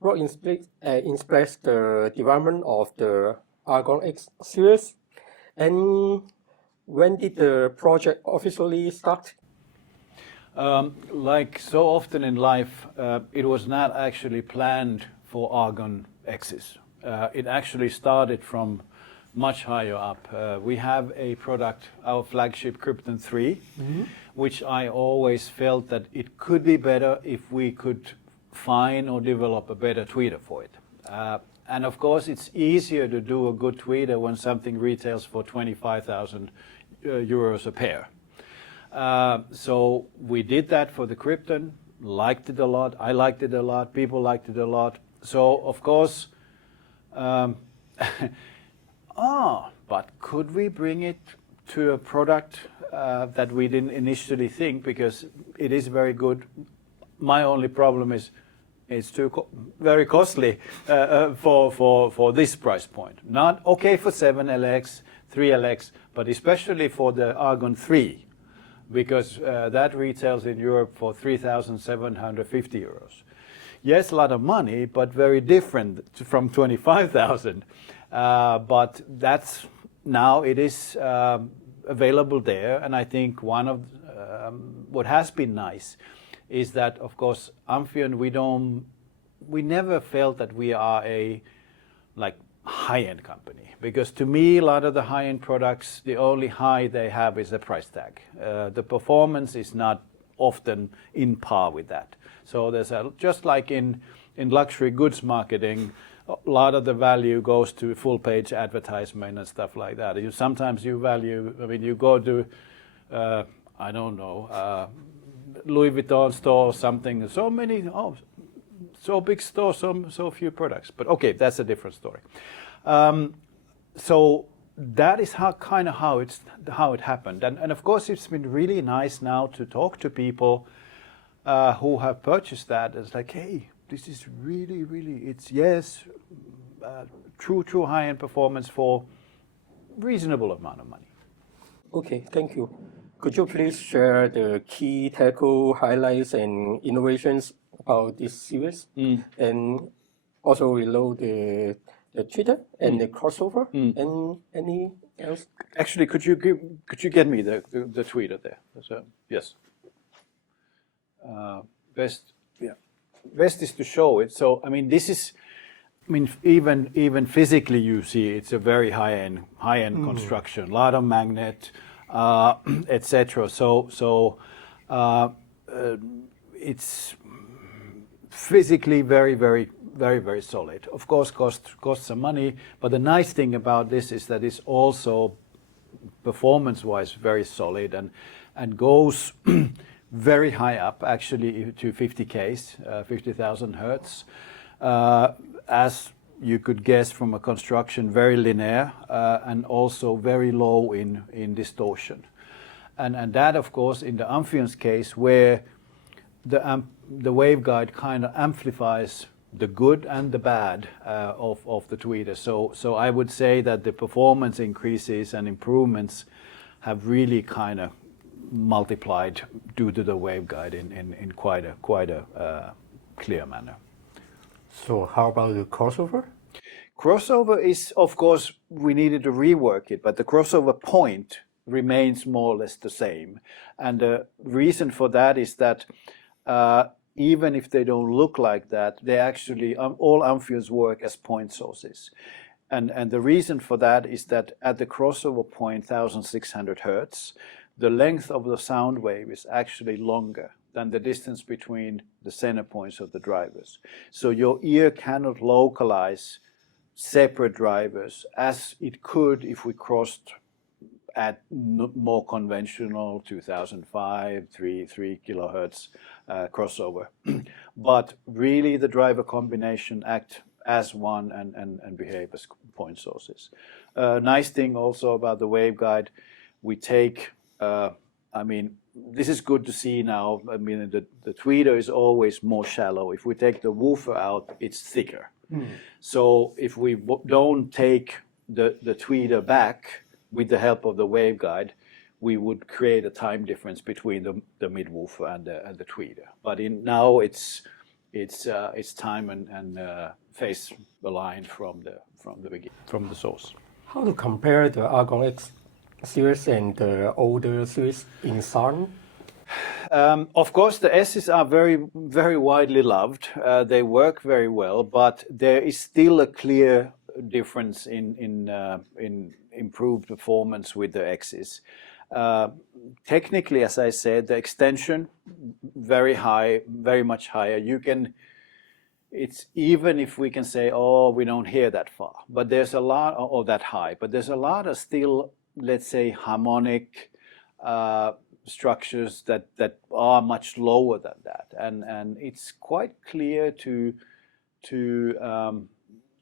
what inspires the development of the Argon X series, and when did the project officially start? Like so often in life, it was not actually planned for Argon X's. It actually started from much higher up. We have a product, our flagship Krypton 3, which I always felt that it could be better if we could find or develop a better tweeter for it. And of course, it's easier to do a good tweeter when something retails for 25,000 euros a pair. So we did that for the Krypton, liked it a lot, I liked it a lot, people liked it a lot. So of course, but could we bring it to a product that we didn't initially think, because it is very good. My only problem is it's very costly for this price point. Not okay for 7LX, 3LX, but especially for the Argon 3, because that retails in Europe for 3,750 euros. Yes, a lot of money, but very different from 25,000. But that's now it is available there, and I think one of what has been nice is that, of course, Amphion, we never felt that we are a like high-end company, because to me a lot of the high-end products, the only high they have is the price tag. The performance is not often in par with that. So there's just like in luxury goods marketing, a lot of the value goes to full page advertisement and stuff like that. Sometimes you value, I mean, you go to, I don't know, Louis Vuitton store or something, so many, so big store, so few products. But okay, that's a different story. So that is how it happened. And of course, it's been really nice now to talk to people who have purchased that. It's like, hey, this is really, it's true high-end performance for reasonable amount of money. Okay, thank you. Could you please share the key technical highlights and innovations about this series? And also below the tweeter and the crossover and any else? Actually, could you get me the tweeter there? So, yes. Best is to show it. So I mean, this is, I mean, even physically, you see it's a very high-end construction. A lot of magnet, etc. So it's physically very solid. Of course, costs some money, but the nice thing about this is that it's also performance-wise very solid and goes very high up, actually, to 50Ks, 50,000 hertz. As you could guess from a construction, very linear and also very low in distortion. And that, of course, in the Amphion's case, where the waveguide kind of amplifies the good and the bad of the tweeter. So I would say that the performance increases and improvements have really kind of multiplied due to the waveguide in quite a clear manner. So how about the crossover? Crossover is, of course, we needed to rework it, but the crossover point remains more or less the same. And the reason for that is that even if they don't look like that, they actually, all Amphions work as point sources. And the reason for that is that at the crossover point, 1600 hertz, the length of the sound wave is actually longer than the distance between the center points of the drivers. So your ear cannot localize separate drivers as it could if we crossed at more conventional 2005, 3 kilohertz crossover. But really the driver combination act as one and behave as point sources. Nice thing also about the waveguide, we take, I mean, this is good to see now. I mean, the tweeter is always more shallow. If we take the woofer out, it's thicker. So if we don't take the tweeter back with the help of the waveguide, we would create a time difference between the mid woofer and the tweeter. But now it's its time and face the line from the beginning, from the source. How to compare the Argon X series and the older series in sound? Of course, the S's are very, very widely loved. They work very well, but there is still a clear difference in improved performance with the X's. Technically, as I said, the extension very high, very much higher. It's even if we can say, oh, we don't hear that far, but there's a lot, or that high, but there's a lot of still, let's say, harmonic structures that are much lower than that, and it's quite clear to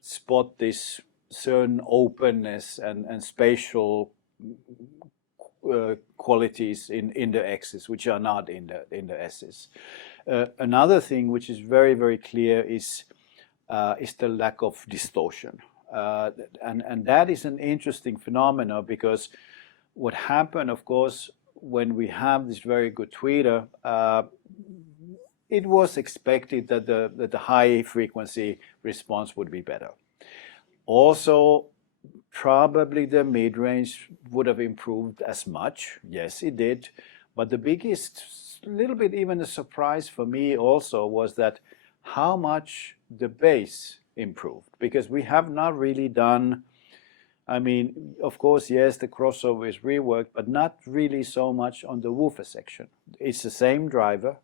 spot this certain openness and spatial qualities in the X's, which are not in the S's. Another thing which is very, very clear is the lack of distortion, and that is an interesting phenomenon, because what happened, of course, when we have this very good tweeter, it was expected that the high frequency response would be better. Also, probably the mid-range would have improved as much. Yes, it did. But the biggest, little bit even a surprise for me also, was that how much the bass improved. Because we have not really done, I mean, of course, yes, the crossover is reworked, but not really so much on the woofer section. It's the same driver,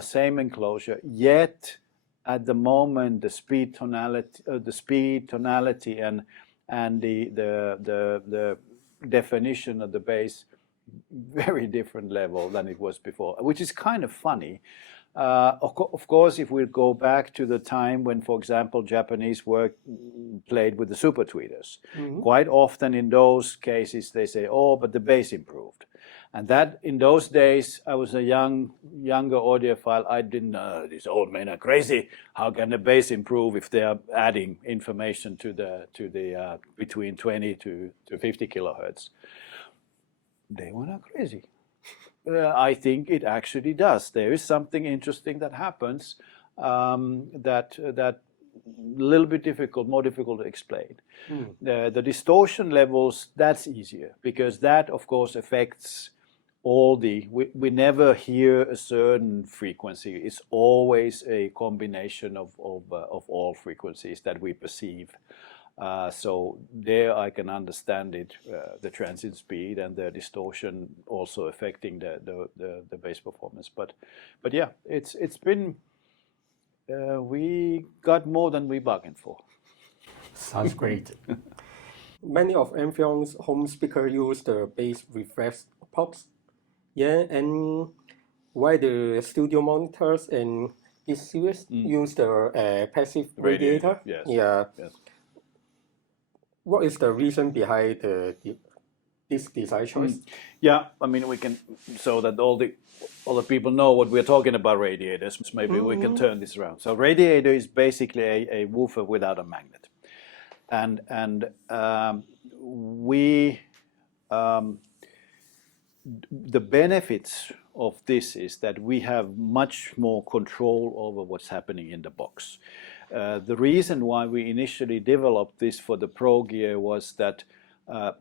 same enclosure, yet at the moment the speed tonality and the definition of the bass, very different level than it was before, which is kind of funny. Of course, if we go back to the time when, for example, Japanese played with the super tweeters, quite often in those cases they say, oh, but the bass improved. And that, in those days, I was a younger audiophile. I didn't know, these old men are crazy. How can the bass improve if they are adding information to the between 20 to 50 kilohertz? They were not crazy. I think it actually does. There is something interesting that happens that a little bit more difficult to explain. The distortion levels, that's easier, because that, of course, affects all we never hear a certain frequency. It's always a combination of all frequencies that we perceive. So there I can understand it, the transient speed and the distortion also affecting the bass performance. But yeah, it's been we got more than we bargained for. Sounds great. Many of Amphion's home speakers use the bass reflex pops. Yeah, and why the studio monitors and this series use the passive radiator? Yes. Yeah. Yes. What is the reason behind this design choice? Yeah, I mean, we can, so that all the people know what we're talking about radiators. Maybe we can turn this around. So radiator is basically a woofer without a magnet, and the benefits of this is that we have much more control over what's happening in the box. The reason why we initially developed this for the Pro gear was that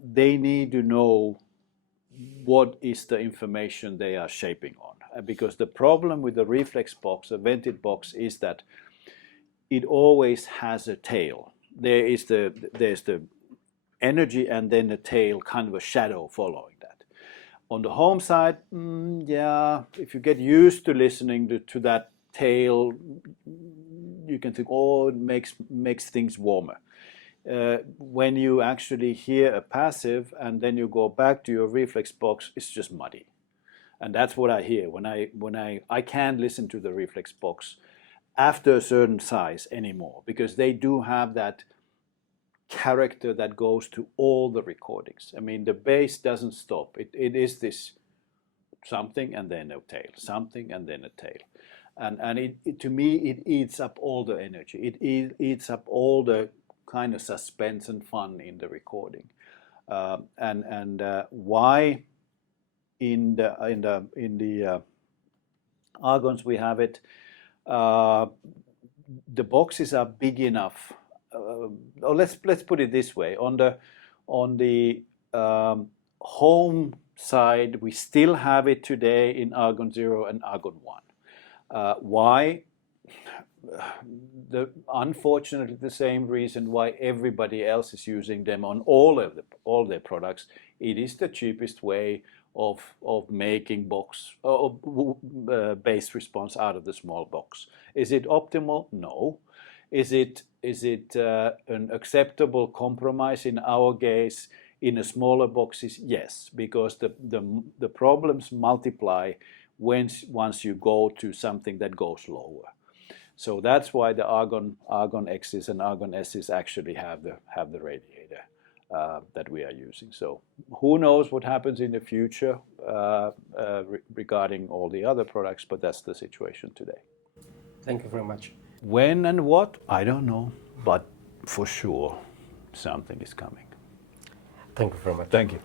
they need to know what is the information they are shaping on. Because the problem with the reflex box, a vented box, is that it always has a tail. There's the energy and then the tail, kind of a shadow following that. On the home side, yeah, if you get used to listening to that tail, you can think, oh, it makes things warmer. When you actually hear a passive and then you go back to your reflex box, it's just muddy. And that's what I hear when I can't listen to the reflex box after a certain size anymore, because they do have that character that goes to all the recordings. I mean, the bass doesn't stop. It is this something and then a tail, something and then a tail. And it to me, it eats up all the energy. It eats up all the kind of suspense and fun in the recording. Why in the Argons we have it? the boxes are big enough. Or let's put it this way: on the home side, we still have it today in Argon 0 and Argon 1. Why? Unfortunately, the same reason why everybody else is using them on all their products. It is the cheapest way of making bass response out of the small box. Is it optimal? No. Is it an acceptable compromise in our case in a smaller boxes? Yes, because the problems multiply once you go to something that goes lower. So that's why the Argon X's and Argon S's actually have the radiator that we are using. So who knows what happens in the future regarding all the other products, but that's the situation today. Thank you very much. When and what, I don't know, but for sure something is coming. Thank you very much. Thank you.